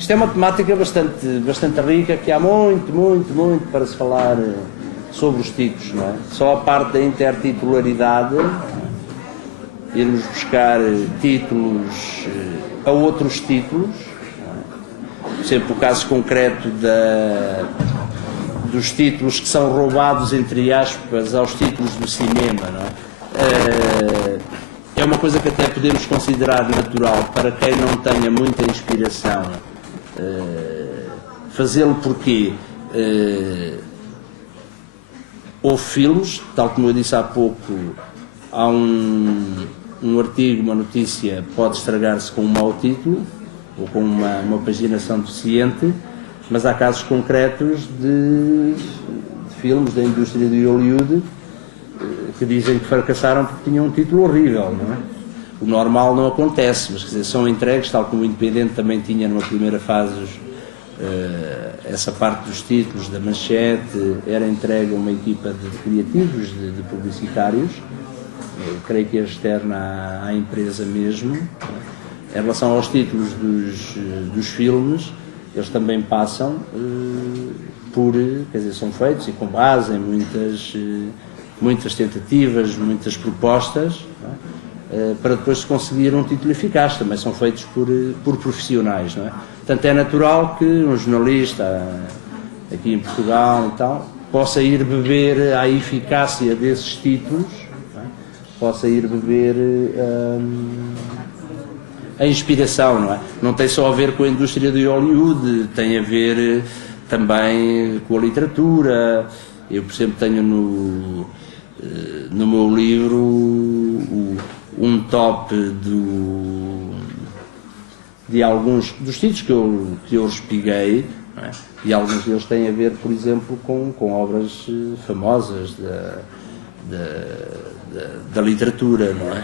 Isto é uma temática bastante rica, que há muito para se falar sobre os títulos, não é? Só a parte da intertitularidade, irmos buscar títulos a outros títulos, por exemplo, o caso concreto dos títulos que são roubados, entre aspas, aos títulos do cinema, não é? É uma coisa que até podemos considerar natural para quem não tenha muita inspiração. Fazê-lo porque houve filmes, tal como eu disse há pouco, há um artigo, uma notícia, pode estragar-se com um mau título ou com uma paginação deficiente, mas há casos concretos de filmes da indústria de Hollywood que dizem que fracassaram porque tinham um título horrível, não é? O normal não acontece, mas quer dizer, são entregues, tal como o Independente também tinha numa primeira fase essa parte dos títulos, da manchete, era entregue a uma equipa de criativos, de publicitários, creio que é externa à empresa mesmo. Em relação aos títulos dos filmes, eles também passam quer dizer, são feitos e com base em muitas tentativas, muitas propostas, para depois se conseguir um título eficaz. Também são feitos por profissionais, não é? Portanto, é natural que um jornalista aqui em Portugal e tal possa ir beber à eficácia desses títulos, não é? Possa ir beber a inspiração, não é? Não tem só a ver com a indústria de Hollywood, tem a ver também com a literatura. Eu, por exemplo, tenho no meu livro um top de alguns dos títulos que eu respiguei, não é? E alguns deles têm a ver, por exemplo, com obras famosas da literatura, não é?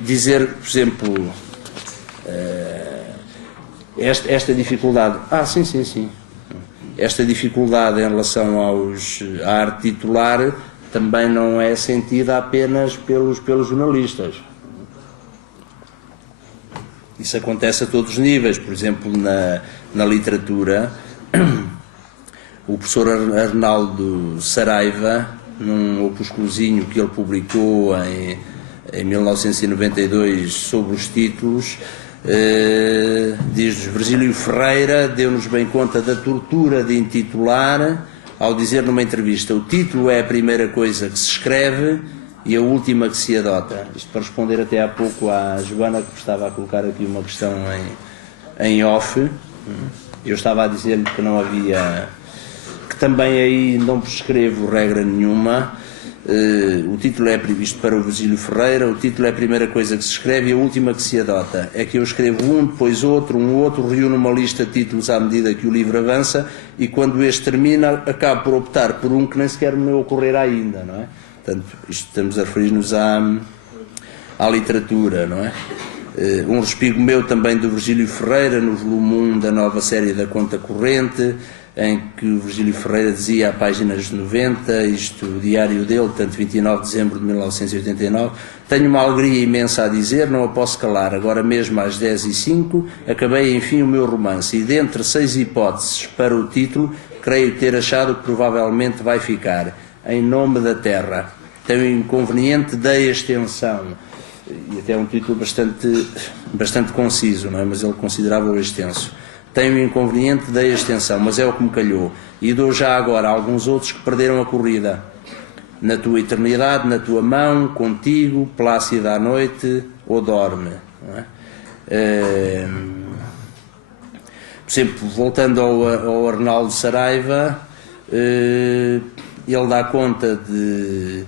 Dizer, por exemplo, esta dificuldade, sim, esta dificuldade em relação à arte titular também não é sentida apenas pelos jornalistas. Isso acontece a todos os níveis. Por exemplo, na literatura, o professor Arnaldo Saraiva, num opusculozinho que ele publicou em 1992 sobre os títulos, diz-nos: Virgílio Ferreira deu-nos bem conta da tortura de intitular, ao dizer numa entrevista: o título é a primeira coisa que se escreve e a última que se adota. Isto para responder até há pouco à Joana, que estava a colocar aqui uma questão em off. Eu estava a dizer-lhe que não havia, que também aí não prescrevo regra nenhuma. O título é previsto para o Virgílio Ferreira, o título é a primeira coisa que se escreve e a última que se adota. É que eu escrevo um, depois outro, reúno uma lista de títulos à medida que o livro avança, e quando este termina, acabo por optar por um que nem sequer me ocorrerá ainda, não é? Portanto, isto estamos a referir-nos à literatura, não é? Um respigo meu também do Virgílio Ferreira, no volume 1 da nova série da Conta Corrente, em que o Virgílio Ferreira dizia, a páginas 90, isto, o diário dele, portanto 29 de dezembro de 1989, tenho uma alegria imensa a dizer, não a posso calar, agora mesmo às 10h05, acabei enfim o meu romance, e dentre 6 hipóteses para o título, creio ter achado que provavelmente vai ficar Em Nome da Terra. Tem o inconveniente da extensão, e até é um título bastante conciso, não é? Mas ele considerava-o extenso. Tem o inconveniente da extensão, mas é o que me calhou. E dou já agora alguns outros que perderam a corrida. Na tua eternidade, na tua mão, contigo, plácida à noite, ou dorme. Não é? Por exemplo, voltando ao Arnaldo Saraiva, ele dá conta de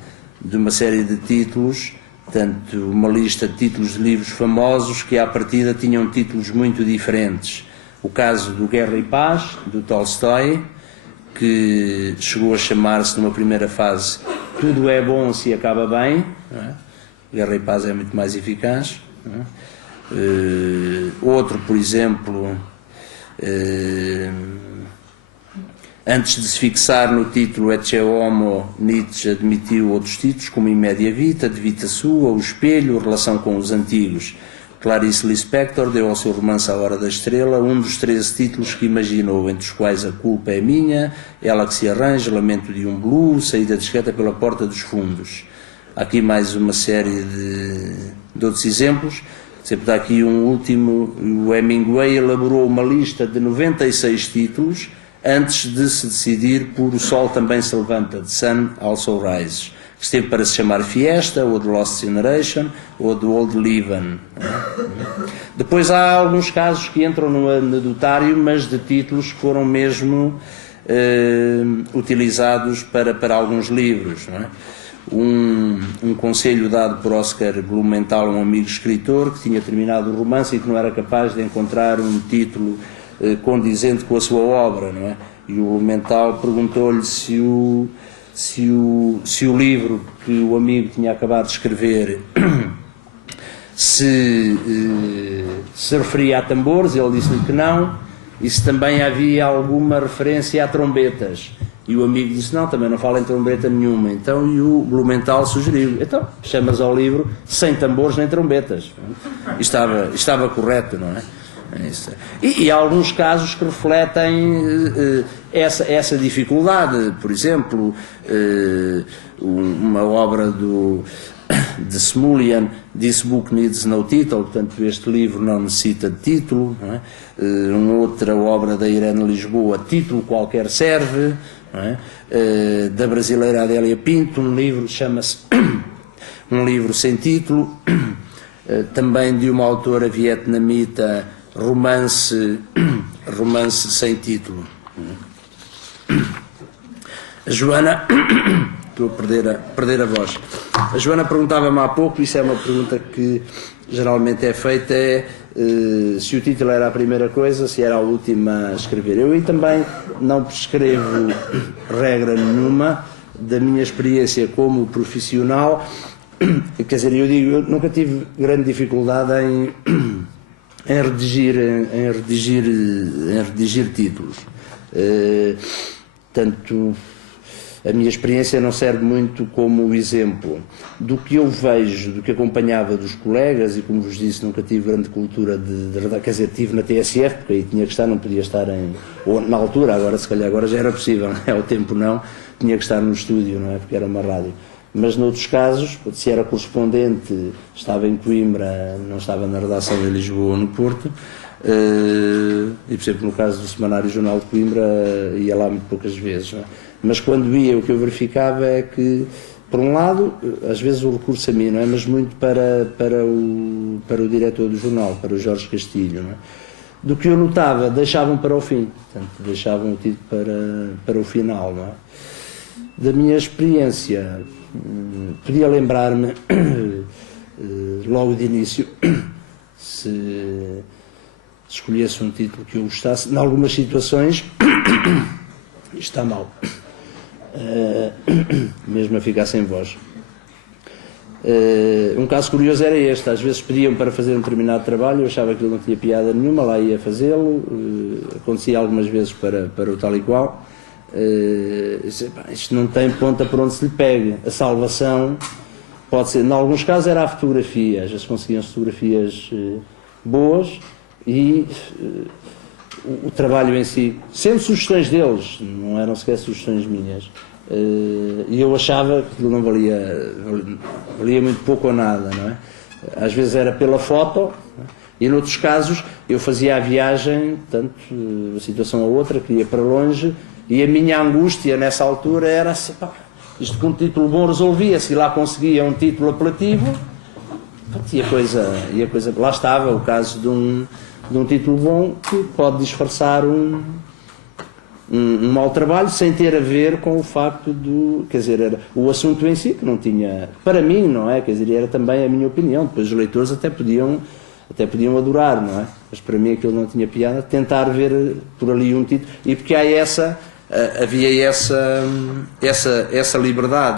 uma série de títulos, portanto, uma lista de títulos de livros famosos que à partida tinham títulos muito diferentes. O caso do Guerra e Paz, do Tolstói, que chegou a chamar-se numa primeira fase Tudo é bom se acaba bem, não é? Guerra e Paz é muito mais eficaz, não é? Outro, por exemplo, antes de se fixar no título Ecce Homo, Nietzsche admitiu outros títulos como In Media Vita, De Vita Sua, O Espelho, Relação com os Antigos. Clarice Lispector deu ao seu romance A Hora da Estrela um dos 13 títulos que imaginou, entre os quais A Culpa é Minha, Ela que se Arranja, Lamento de um Blue, Saída Discreta pela Porta dos Fundos. Há aqui mais uma série de outros exemplos. Sempre dá aqui um último. O Hemingway elaborou uma lista de 96 títulos antes de se decidir por O Sol Também se Levanta, The Sun Also Rises, que esteve para se chamar Fiesta, ou The Lost Generation, ou The Old Livin'. Depois há alguns casos que entram no anedotário, mas de títulos que foram mesmo utilizados para alguns livros. Não é? Um conselho dado por Oscar Blumenthal, um amigo escritor, que tinha terminado o romance e que não era capaz de encontrar um título condizente com a sua obra. Não é? E o Blumenthal perguntou-lhe se o livro que o amigo tinha acabado de escrever se referia a tambores. Ele disse-lhe que não, e se também havia alguma referência a trombetas. E o amigo disse, não, também não fala em trombeta nenhuma. Então, e o Blumenthal sugeriu, então, chamas ao livro Sem Tambores Nem Trombetas. E estava correto, não é? E há alguns casos que refletem essa dificuldade. Por exemplo, uma obra de Smulian, This Book Needs No Title, portanto este livro não necessita de título. Não é? Uma outra obra da Irene Lisboa, Título Qualquer Serve. Não é? Da brasileira Adélia Pinto, um livro chama-se Um Livro Sem Título. Também de uma autora vietnamita, Romance Sem Título. A Joana, estou a perder a voz. A Joana perguntava-me há pouco, isso é uma pergunta que geralmente é feita, se o título era a primeira coisa, se era a última a escrever. Eu aí também não prescrevo regra nenhuma. Da minha experiência como profissional, quer dizer, eu nunca tive grande dificuldade em redigir títulos. Tanto a minha experiência não serve muito como exemplo do que eu vejo, do que acompanhava dos colegas, e como vos disse, nunca tive grande cultura de redar, quer dizer, tive na TSF, porque aí tinha que estar, não podia estar ou na altura, agora se calhar agora já era possível, não é? Ao tempo não, tinha que estar no estúdio, não é? Porque era uma rádio. Mas noutros casos, se era correspondente, estava em Coimbra, não estava na redação de Lisboa ou no Porto, e por exemplo no caso do Semanário Jornal de Coimbra ia lá muito poucas vezes, não é? Mas quando ia, o que eu verificava é que, por um lado, às vezes o recurso a mim, não é? Mas muito para o diretor do jornal, para o Jorge Castilho, não é? Do que eu notava, deixavam para o fim, portanto, deixavam o título para o final, não é? Da minha experiência, podia lembrar-me logo de início, se escolhesse um título que eu gostasse, em algumas situações está mal, mesmo a ficar sem voz. Um caso curioso era este: às vezes pediam para fazer um determinado trabalho, eu achava que ele não tinha piada nenhuma, lá ia fazê-lo, acontecia algumas vezes para o tal e qual. Isto não tem ponta por onde se lhe pegue. A salvação pode ser, em alguns casos era a fotografia, às vezes conseguiam fotografias boas, e o trabalho em si, sempre sugestões deles, não eram sequer sugestões minhas, e eu achava que aquilo não valia muito pouco ou nada, não é? Às vezes era pela foto, e noutros casos eu fazia a viagem, tanto uma situação a outra, que ia para longe, e a minha angústia nessa altura era assim, pá, isto com um título bom resolvia-se, e lá conseguia um título apelativo, e a coisa, lá estava o caso de um título bom que pode disfarçar um mau trabalho sem ter a ver com o facto do, quer dizer, era o assunto em si que não tinha, para mim, não é? Quer dizer, era também a minha opinião, depois os leitores até podiam adorar, não é? Mas para mim aquilo não tinha piada, tentar ver por ali um título, e porque havia essa liberdade.